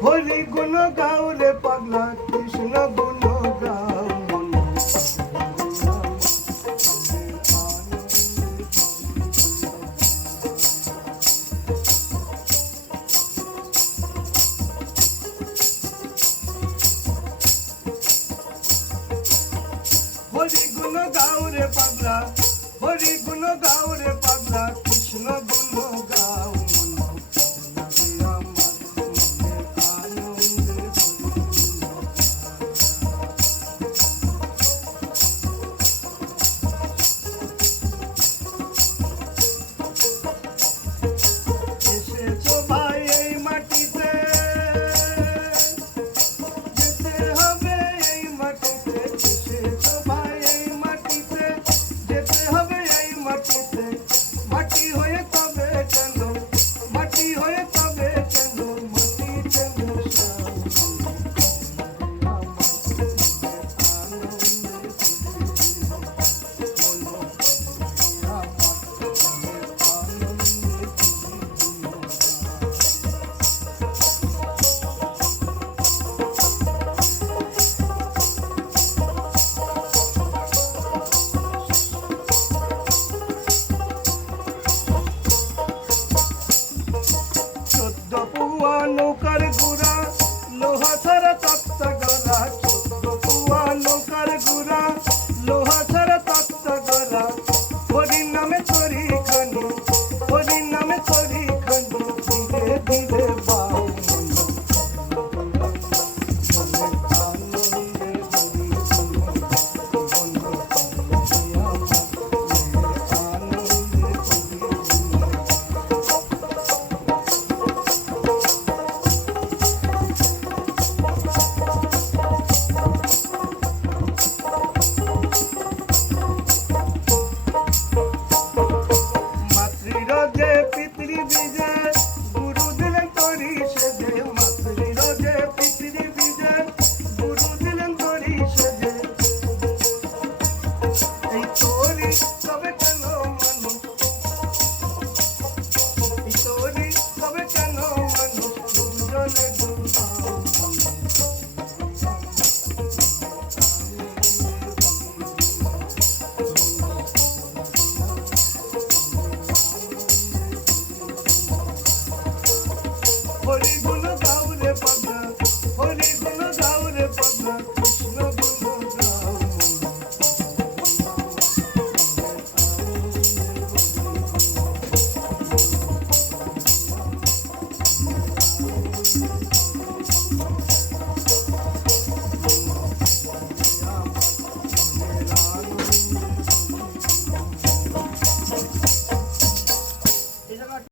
হরি গুণ গাও রে পাগলা কৃষ্ণ গুণ গাও মন হরি গুণ গাও রে পাগলা হরি গুণ গাও রে পাগলা কৃষ্ণ গুণ গাও মন আমার মনে আনন্দে এসেছো ভাই এই মাটিতে যেতে হবে এই মাটিতে এসেছো ভাই এই মাটিতে যেতে হবে এই মাটিতে মাটি হয়ে তবে কেন মাটি হয়ে তবে কেন মাটি কেন চোদ্দ পুয়া নৌকার গুড়া